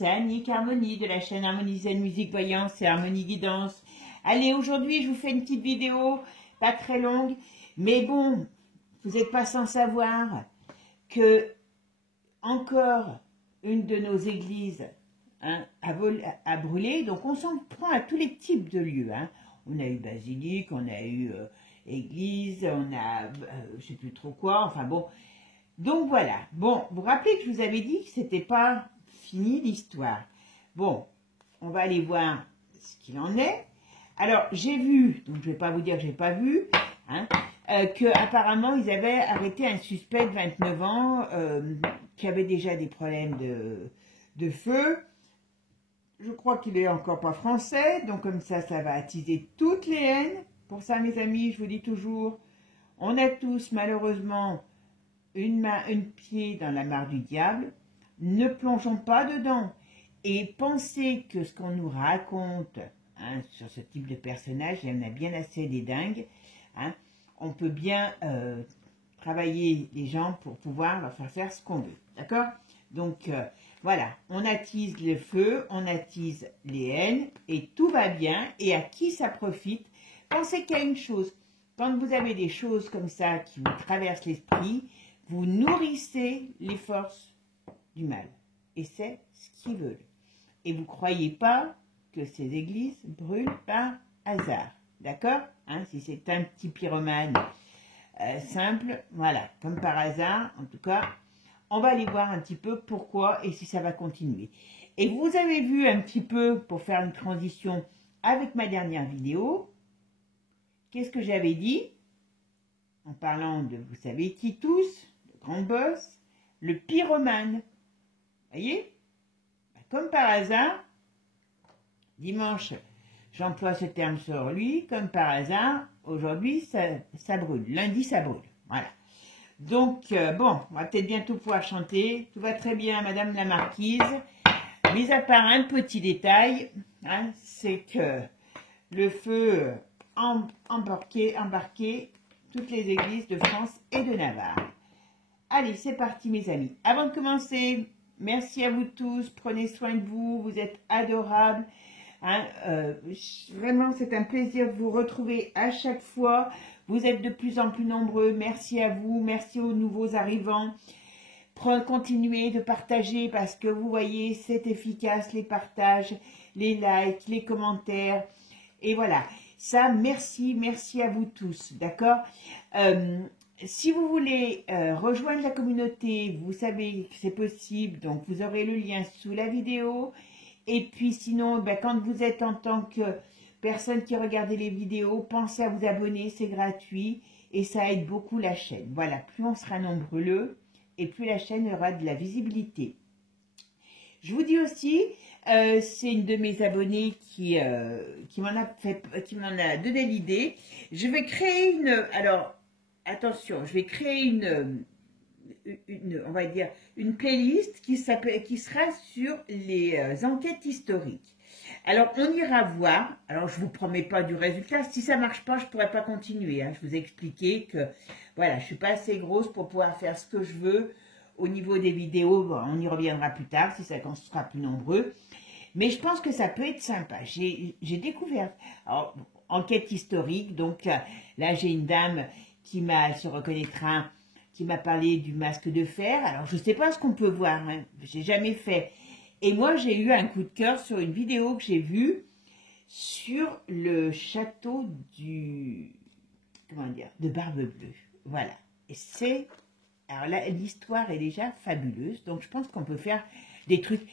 c'est Annick Harmonie de la chaîne Harmonie Zen Musique Voyance et Harmonie Guidance. Allez, aujourd'hui, je vous fais une petite vidéo, pas très longue, mais bon, vous n'êtes pas sans savoir que encore une de nos églises a brûlé, donc on s'en prend à tous les types de lieux. On a eu basilique, on a eu église, on a je sais plus trop quoi, enfin bon. Donc voilà, bon, vous vous rappelez que je vous avais dit que c'était pas fini l'histoire. Bon, on va aller voir ce qu'il en est. Alors, j'ai vu, donc je ne vais pas vous dire que j'ai pas vu, qu'apparemment ils avaient arrêté un suspect de 29 ans qui avait déjà des problèmes de feu. Je crois qu'il est encore pas français, donc comme ça va attiser toutes les haines. Pour ça, mes amis, je vous dis toujours, on a tous malheureusement une pied dans la mare du diable. Ne plongeons pas dedans et pensez que ce qu'on nous raconte sur ce type de personnage, il y en a bien assez des dingues. On peut bien travailler les gens pour pouvoir leur faire ce qu'on veut. D'accord? Donc voilà, on attise le feu, on attise les haines et tout va bien. Et à qui ça profite? Pensez qu'il y a une chose, quand vous avez des choses comme ça qui vous traversent l'esprit, vous nourrissez les forces du mal. Et c'est ce qu'ils veulent. Et vous ne croyez pas que ces églises brûlent par hasard. D'accord? Si c'est un petit pyromane simple, voilà, comme par hasard, en tout cas, on va aller voir un petit peu pourquoi et si ça va continuer. Et vous avez vu un petit peu, pour faire une transition avec ma dernière vidéo, qu'est-ce que j'avais dit en parlant de, vous savez qui tous, le grand boss, le pyromane. Voyez? Comme par hasard, dimanche, j'emploie ce terme sur lui, comme par hasard, aujourd'hui, ça brûle. Lundi, ça brûle. Voilà. Donc, bon, on va peut-être bientôt pouvoir chanter. Tout va très bien, Madame la Marquise. Mis à part un petit détail, c'est que le feu embarqué toutes les églises de France et de Navarre. Allez, c'est parti, mes amis. Avant de commencer, merci à vous tous. Prenez soin de vous. Vous êtes adorables. Vraiment, c'est un plaisir de vous retrouver à chaque fois. Vous êtes de plus en plus nombreux. Merci à vous. Merci aux nouveaux arrivants. Continuez de partager parce que vous voyez, c'est efficace, les partages, les likes, les commentaires. Et voilà. Ça, merci à vous tous. D'accord? Si vous voulez rejoindre la communauté, vous savez que c'est possible. Donc, vous aurez le lien sous la vidéo. Et puis sinon, quand vous êtes en tant que personne qui regarde les vidéos, pensez à vous abonner, c'est gratuit et ça aide beaucoup la chaîne. Voilà, plus on sera nombreux et plus la chaîne aura de la visibilité. Je vous dis aussi, c'est une de mes abonnées qui m'en a donné l'idée. Je vais créer alors attention, je vais créer on va dire, une playlist qui sera sur les enquêtes historiques. Alors, on ira voir. Alors, je ne vous promets pas du résultat. Si ça ne marche pas, je ne pourrai pas continuer. Je vous ai expliqué que, voilà, je ne suis pas assez grosse pour pouvoir faire ce que je veux. Au niveau des vidéos, bon, on y reviendra plus tard, quand on sera plus nombreux. Mais je pense que ça peut être sympa. J'ai découvert, alors, enquête historique. Donc, là, j'ai une dame qui se reconnaîtra, qui m'a parlé du masque de fer. Alors, je ne sais pas ce qu'on peut voir, je n'ai jamais fait. Et moi, j'ai eu un coup de cœur sur une vidéo que j'ai vue sur le château de Barbe-Bleue. Voilà. Et alors là, l'histoire est déjà fabuleuse. Donc, je pense qu'on peut faire des trucs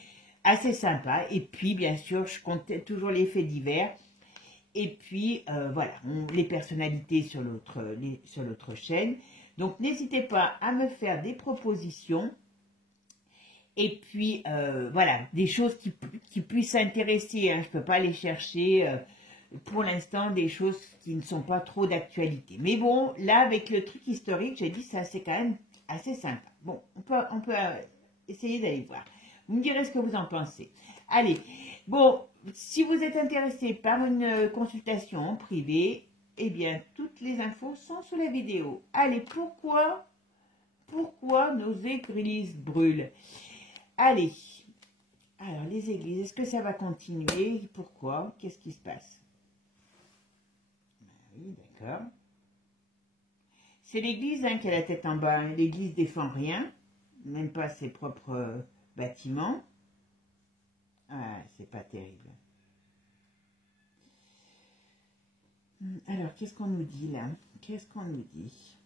assez sympas. Et puis, bien sûr, je compte toujours les faits divers. Et puis, voilà, les personnalités sur l'autre chaîne. Donc, n'hésitez pas à me faire des propositions. Et puis, voilà, des choses qui puissent s'intéresser. Je ne peux pas les chercher, pour l'instant, des choses qui ne sont pas trop d'actualité. Mais bon, là, avec le truc historique, j'ai dit ça, c'est quand même assez sympa. Bon, on peut essayer d'aller voir. Vous me direz ce que vous en pensez. Allez, bon, si vous êtes intéressé par une consultation en privé, eh bien, toutes les infos sont sous la vidéo. Allez, pourquoi nos églises brûlent? Allez, Alors, les églises, est-ce que ça va continuer? Pourquoi? Qu'est-ce qui se passe? Oui, d'accord. C'est l'église hein, qui a la tête en bas. L'église défend rien, même pas ses propres bâtiments. Ah, c'est pas terrible. Alors, qu'est-ce qu'on nous dit là? Qu'est-ce qu'on nous dit?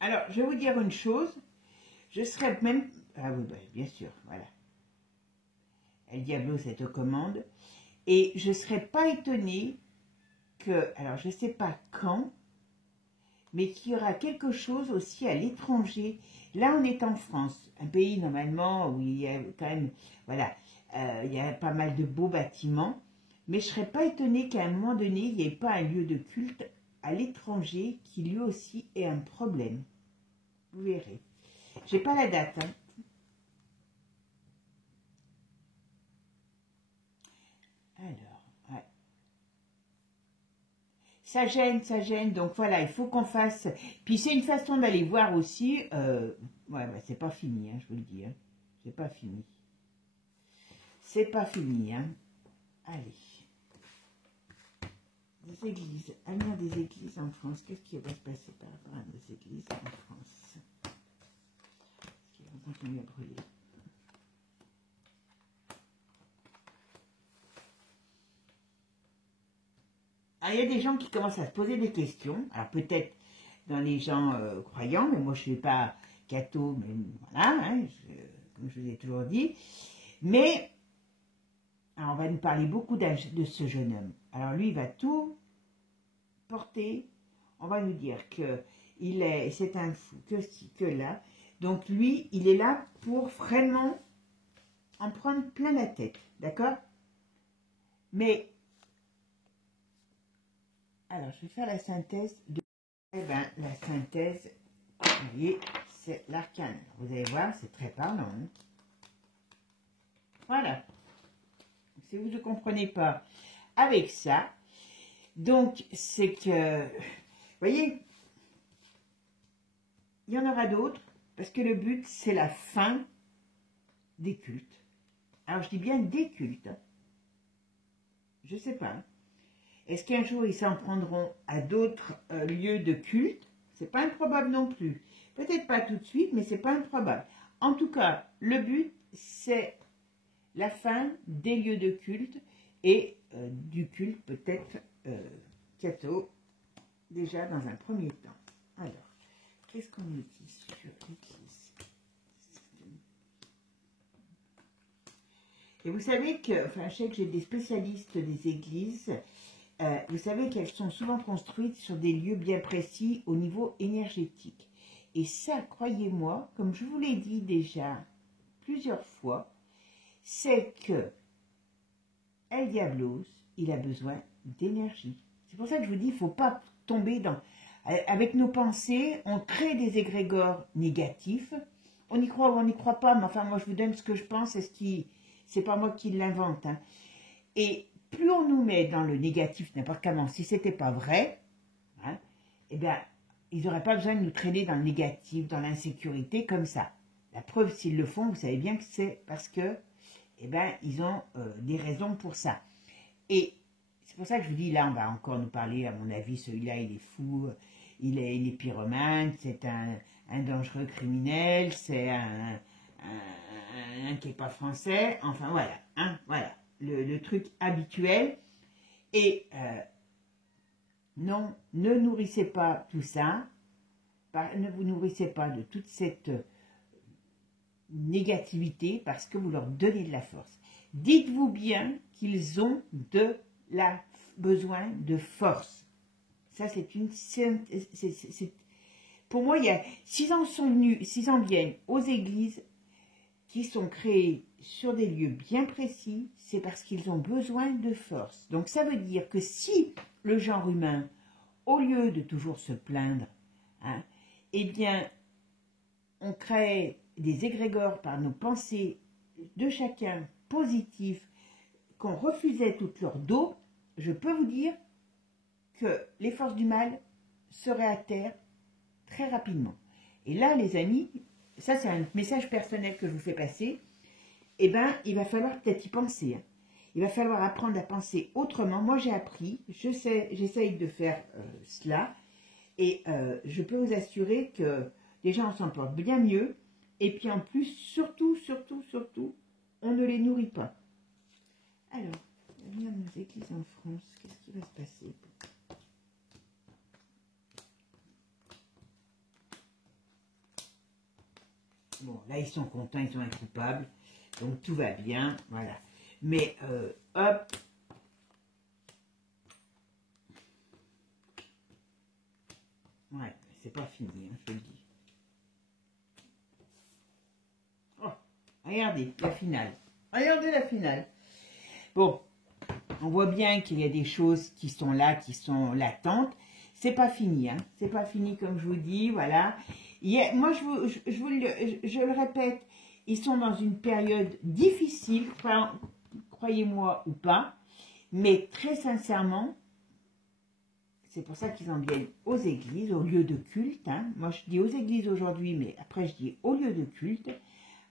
Alors, je vais vous dire une chose. Je serais même... Ah oui, bah, bien sûr, voilà. El Diablo, c'est aux commandes. Et je ne serais pas étonnée que... Alors, je ne sais pas quand, mais qu'il y aura quelque chose aussi à l'étranger. Là, on est en France, un pays normalement où il y a quand même... Voilà, il y a pas mal de beaux bâtiments. Mais je ne serais pas étonnée qu'à un moment donné, il n'y ait pas un lieu de culte à l'étranger qui lui aussi ait un problème. Vous verrez. Je n'ai pas la date. Hein. Alors, ouais. Ça gêne. Donc voilà, il faut qu'on fasse... Puis c'est une façon d'aller voir aussi... Ouais, bah, c'est pas fini, hein, je vous le dis. Hein. C'est pas fini. C'est pas fini, hein. Allez. Des églises. Avenir des églises en France. Qu'est-ce qui va se passer par rapport à nos églises en France? Est-ce qu'ils vont continuer à brûler? Alors, il y a des gens qui commencent à se poser des questions. Alors, peut-être dans les gens croyants, mais moi, je ne suis pas catho, mais voilà, hein, comme je vous ai toujours dit. Mais, alors, on va nous parler beaucoup de ce jeune homme. Alors, lui, il va tout porter. On va nous dire que c'est un fou, que ci, que là. Donc, lui, il est là pour vraiment en prendre plein la tête, d'accord? Mais, alors, je vais faire la synthèse de... Eh bien, la synthèse, vous voyez, c'est l'arcane. Vous allez voir, c'est très parlant. Hein? Voilà. Si vous ne comprenez pas avec ça, donc c'est que, vous voyez, il y en aura d'autres, parce que le but, c'est la fin des cultes. Alors, je dis bien des cultes. Je ne sais pas. Est-ce qu'un jour, ils s'en prendront à d'autres lieux de culte? C'est pas improbable non plus. Peut-être pas tout de suite, mais c'est pas improbable. En tout cas, le but, c'est la fin des lieux de culte et du culte peut-être catho, déjà dans un premier temps. Alors, qu'est-ce qu'on nous dit sur l'Église? Et vous savez que, enfin, je sais que j'ai des spécialistes des églises, vous savez qu'elles sont souvent construites sur des lieux bien précis au niveau énergétique. Et ça, croyez-moi, comme je vous l'ai dit déjà plusieurs fois, c'est que El Diablos, il a besoin d'énergie. C'est pour ça que je vous dis, il ne faut pas tomber dans... Avec nos pensées, on crée des égrégores négatifs. On y croit ou on n'y croit pas, mais enfin, moi, je vous donne ce que je pense et ce qui... C'est pas moi qui l'invente. Hein. Et plus on nous met dans le négatif, n'importe comment, si ce n'était pas vrai, hein, eh bien, ils n'auraient pas besoin de nous traîner dans le négatif, dans l'insécurité, comme ça. La preuve, s'ils le font, vous savez bien que c'est parce que, eh bien, ils ont des raisons pour ça. Et c'est pour ça que je vous dis, là, on va encore nous parler, à mon avis, celui-là, il est fou, il est pyromane, c'est un dangereux criminel, c'est un qui n'est pas français, enfin voilà, hein, voilà, le truc habituel. Et non, ne nourrissez pas tout ça, ne vous nourrissez pas de toute cette négativité parce que vous leur donnez de la force. Dites-vous bien qu'ils ont besoin de force. Ça, c'est une... Pour moi, s'ils en viennent aux églises, qui sont créés sur des lieux bien précis, c'est parce qu'ils ont besoin de force. Donc ça veut dire que si le genre humain, au lieu de toujours se plaindre, hein, eh bien, on crée des égrégores par nos pensées de chacun positifs, qu'on refusait toute leur dos, je peux vous dire que les forces du mal seraient à terre très rapidement. Et là, les amis, ça c'est un message personnel que je vous fais passer, eh ben, il va falloir peut-être y penser. Hein. Il va falloir apprendre à penser autrement. Moi, j'ai appris, j'essaye de faire cela, et je peux vous assurer que déjà, on s'en porte bien mieux, et puis en plus, surtout, on ne les nourrit pas. Alors, venir à nos églises en France, qu'est-ce qui va se passer? Bon, là, ils sont contents, ils sont incoupables, donc tout va bien, voilà. Mais, hop, ouais, c'est pas fini, hein, je le dis. Oh, regardez, la finale. Regardez la finale. Bon, on voit bien qu'il y a des choses qui sont là, qui sont latentes. C'est pas fini, hein. C'est pas fini comme je vous dis, voilà. Moi, je le répète, ils sont dans une période difficile, croyez-moi ou pas, mais très sincèrement, c'est pour ça qu'ils en viennent aux églises, aux lieux de culte. Hein. Moi, je dis aux églises aujourd'hui, mais après, je dis aux lieux de culte.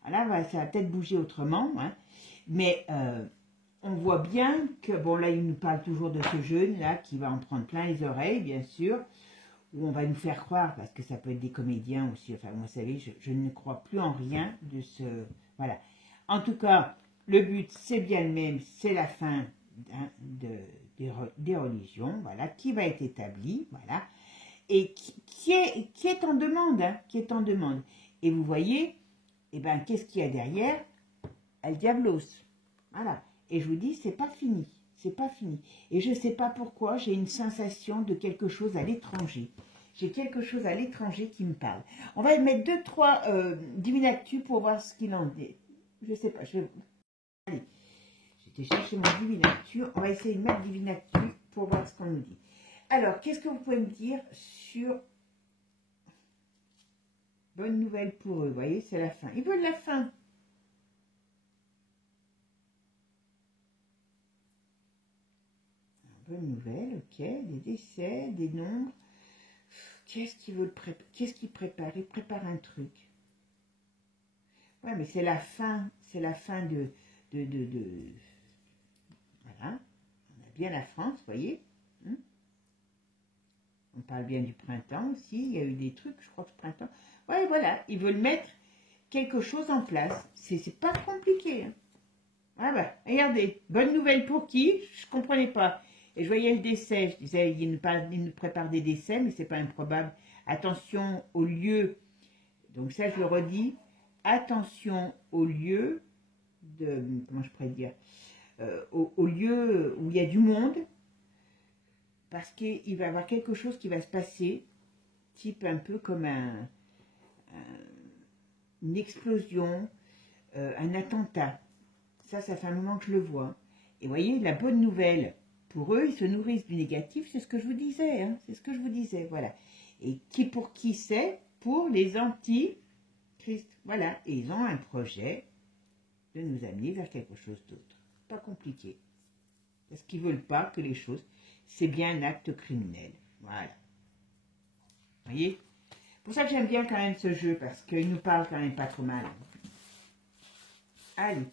Là, ça va peut-être bouger autrement, hein. Mais on voit bien que, bon, là, il nous parle toujours de ce jeune-là qui va en prendre plein les oreilles, bien sûr, où on va nous faire croire, parce que ça peut être des comédiens aussi, enfin, vous savez, je ne crois plus en rien de ce... Voilà. En tout cas, le but, c'est bien le même, c'est la fin hein, des religions, voilà, qui va être établie, voilà, et qui est en demande, hein, qui est en demande. Et vous voyez, eh ben, qu'est-ce qu'il y a derrière? El Diablos. Voilà. Et je vous dis, c'est pas fini. C'est pas fini. Et je ne sais pas pourquoi, j'ai une sensation de quelque chose à l'étranger. J'ai quelque chose à l'étranger qui me parle. On va mettre 2-3 divinactus pour voir ce qu'il en est. Je sais pas. Allez. J'ai cherché mon divinactus. On va essayer de mettre divinactus pour voir ce qu'on nous dit. Alors, qu'est-ce que vous pouvez me dire sur... Bonne nouvelle pour eux. Vous voyez, c'est la fin. Ils veulent la fin. Bonne nouvelle, ok, des décès, des nombres. Qu'est-ce qu'ils veulent préparer? Qu'est-ce qu'ils préparent? Ils préparent un truc. Ouais, mais c'est la fin de... Voilà, on a bien la France, vous voyez. On parle bien du printemps aussi, il y a eu des trucs, je crois que ce printemps... Ouais, voilà, ils veulent mettre quelque chose en place. C'est pas compliqué. Hein. Ah bah, regardez, bonne nouvelle pour qui? Je comprenais pas. Et je voyais le décès, je disais, il nous prépare des décès, mais c'est pas improbable. Attention au lieu, donc ça je le redis, attention au lieu de, comment je pourrais dire, au lieu où il y a du monde, parce qu'il va y avoir quelque chose qui va se passer, type un peu comme une explosion, un attentat. Ça fait un moment que je le vois. Et vous voyez, la bonne nouvelle, pour eux, ils se nourrissent du négatif, c'est ce que je vous disais, hein, c'est ce que je vous disais, voilà. Et pour qui c'est? Pour les anti-Christ, voilà. Et ils ont un projet de nous amener vers quelque chose d'autre. Pas compliqué. Parce qu'ils ne veulent pas que les choses, c'est bien un acte criminel, voilà. Vous voyez? Pour ça que j'aime bien quand même ce jeu, parce qu'il nous parle quand même pas trop mal. Allez,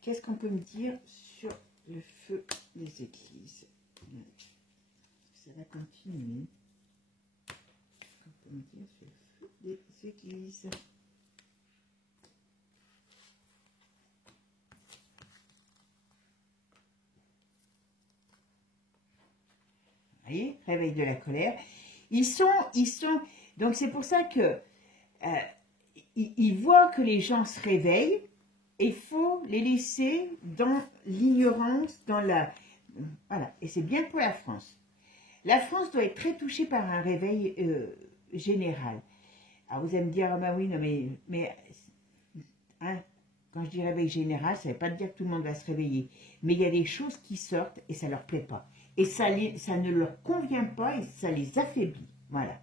qu'est-ce qu'on peut me dire sur le feu des églises? Ça va continuer. Qu'est-ce qu'on peut me dire sur le feu des églises? Vous voyez, réveil de la colère. Ils sont, donc c'est pour ça que ils voient que les gens se réveillent et il faut les laisser dans l'ignorance, dans la... Voilà, et c'est bien pour la France. La France doit être très touchée par un réveil général. Alors vous allez me dire, ah ben oui, non mais hein, quand je dis réveil général, ça ne veut pas dire que tout le monde va se réveiller. Mais il y a des choses qui sortent et ça ne leur plaît pas. Et ça ne leur convient pas et ça les affaiblit. Voilà.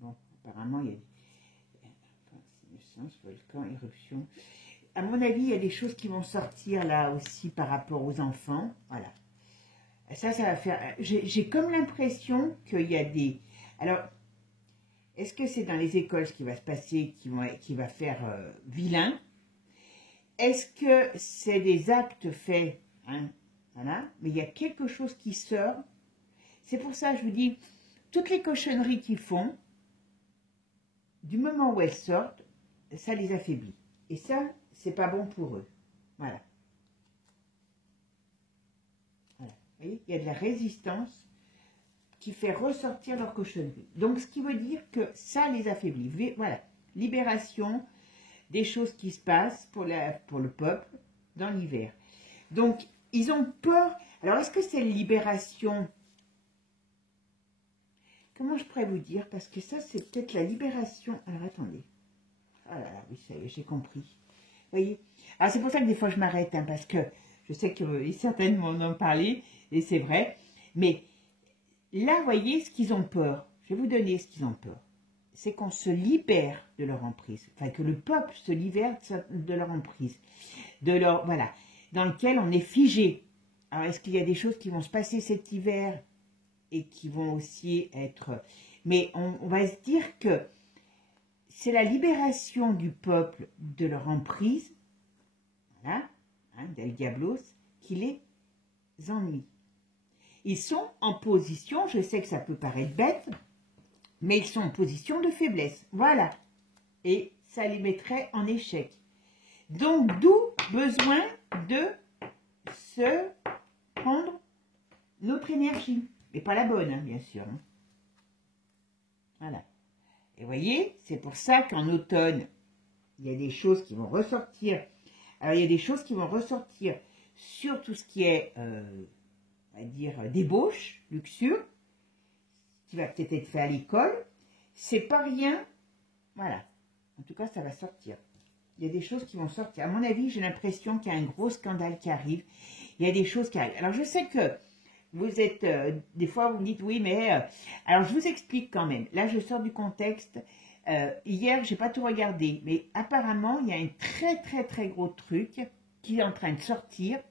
Bon, apparemment, il y a des volcan, éruption. À mon avis, il y a des choses qui vont sortir là aussi par rapport aux enfants. Voilà. Ça va faire... J'ai comme l'impression qu'il y a des... Alors, Est-ce que c'est dans les écoles ce qui va se passer, qui va faire vilain? Est-ce que c'est des actes faits, hein, voilà, mais il y a quelque chose qui sort. C'est pour ça que je vous dis, toutes les cochonneries qu'ils font, du moment où elles sortent, ça les affaiblit. Et ça, c'est pas bon pour eux. Voilà. Voilà. Vous voyez, il y a de la résistance qui fait ressortir leur cochonnerie. Donc, ce qui veut dire que ça les affaiblit. Voilà. Libération des choses qui se passent pour le peuple dans l'hiver. Donc, ils ont peur. Alors, est-ce que c'est une libération? Comment je pourrais vous dire? Parce que ça, c'est peut-être la libération. Alors, attendez. Ah là là, oui, ça y est, j'ai compris. Vous voyez? Alors, c'est pour ça que des fois, je m'arrête, hein, parce que je sais que certaines m'en ont parlé, et c'est vrai. Mais là, vous voyez ce qu'ils ont peur. Je vais vous donner ce qu'ils ont peur. C'est qu'on se libère de leur emprise. Enfin, que le peuple se libère de leur emprise. Voilà. Dans lequel on est figé. Alors, est-ce qu'il y a des choses qui vont se passer cet hiver et qui vont aussi être... Mais on va se dire que c'est la libération du peuple de leur emprise, voilà, hein, del diablos, qui les ennuie. Ils sont en position, je sais que ça peut paraître bête, mais ils sont en position de faiblesse, voilà. Et ça les mettrait en échec. Donc, d'où besoin de se prendre notre énergie. Mais pas la bonne, hein, bien sûr. Hein. Voilà. Et vous voyez, c'est pour ça qu'en automne, il y a des choses qui vont ressortir. Alors, il y a des choses qui vont ressortir sur tout ce qui est, on va dire, débauche, luxure, qui va peut-être être fait à l'école. C'est pas rien. Voilà. En tout cas, ça va sortir. Il y a des choses qui vont sortir. À mon avis, j'ai l'impression qu'il y a un gros scandale qui arrive. Il y a des choses qui arrivent. Alors, je sais que vous êtes, des fois, vous me dites, oui, mais... alors, je vous explique quand même. Là, je sors du contexte. Hier, j'ai pas tout regardé. Mais apparemment, il y a un très, très, très gros truc qui est en train de sortir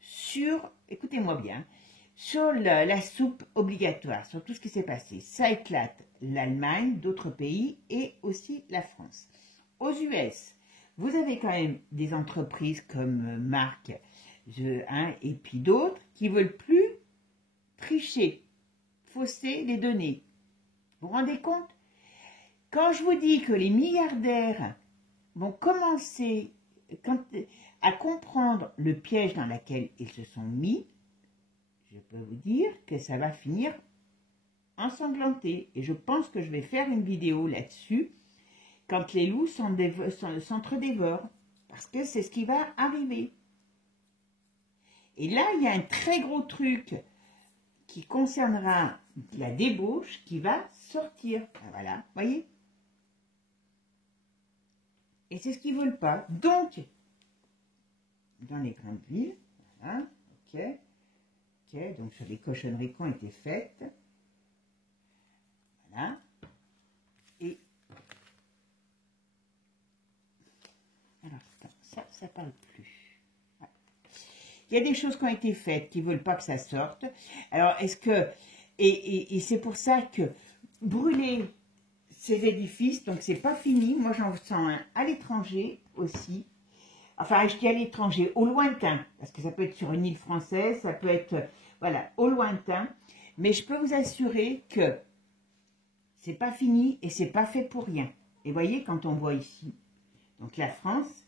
sur, écoutez-moi bien, sur la soupe obligatoire, sur tout ce qui s'est passé. Ça éclate l'Allemagne, d'autres pays et aussi la France. Aux US, vous avez quand même des entreprises comme Marc et puis d'autres qui veulent plus tricher, fausser les données. Vous vous rendez compte? Quand je vous dis que les milliardaires vont commencer à comprendre le piège dans lequel ils se sont mis, je peux vous dire que ça va finir ensanglanté. Et je pense que je vais faire une vidéo là-dessus quand les loups s'entre-dévorent. Parce que c'est ce qui va arriver. Et là, il y a un très gros truc qui concernera la débauche qui va sortir. Voilà, voyez? Et c'est ce qu'ils ne veulent pas. Donc, dans les grandes villes, voilà, ok, donc sur les cochonneries qui ont été faites, voilà, et, alors, ça parle plus. Voilà. Il y a des choses qui ont été faites qui ne veulent pas que ça sorte. Alors, est-ce que, et c'est pour ça que brûler ces édifices, donc c'est pas fini. Moi, j'en sens un à l'étranger aussi. Enfin, je dis à l'étranger, au lointain, parce que ça peut être sur une île française, ça peut être, voilà, au lointain. Mais je peux vous assurer que c'est pas fini et c'est pas fait pour rien. Et voyez, quand on voit ici, donc la France,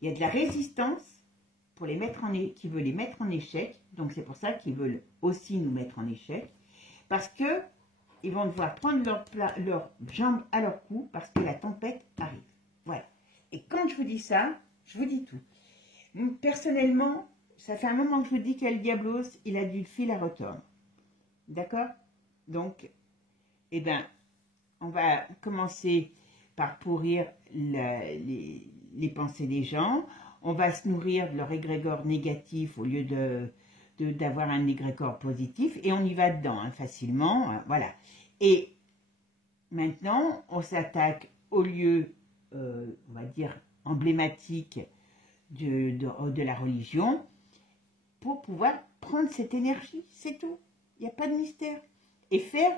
il y a de la résistance pour les mettre qui veut les mettre en échec. Donc c'est pour ça qu'ils veulent aussi nous mettre en échec, parce que ils vont devoir prendre leurs jambes à leur cou parce que la tempête arrive. Voilà. Et quand je vous dis ça, je vous dis tout. Personnellement, ça fait un moment que je vous dis qu'El Diablos, il a du fil à retordre. D'accord? Donc, eh bien, on va commencer par pourrir les pensées des gens. On va se nourrir de leur égrégore négatif au lieu d'avoir un égrégore positif. Et on y va dedans, hein, facilement. Hein, voilà. Et maintenant, on s'attaque au lieu, on va dire, emblématique de la religion pour pouvoir prendre cette énergie. C'est tout. Il n'y a pas de mystère. Et faire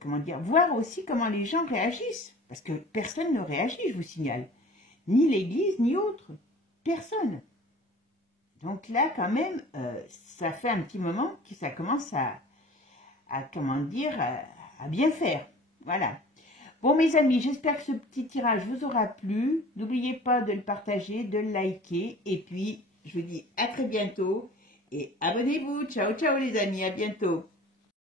comment dire, voir aussi comment les gens réagissent. Parce que personne ne réagit, je vous signale. Ni l'Église, ni autre. Personne. Donc là, quand même, ça fait un petit moment que ça commence à comment dire, à bien faire. Voilà. Bon, mes amis, j'espère que ce petit tirage vous aura plu. N'oubliez pas de le partager, de le liker. Et puis, je vous dis à très bientôt. Et abonnez-vous. Ciao, ciao les amis. À bientôt.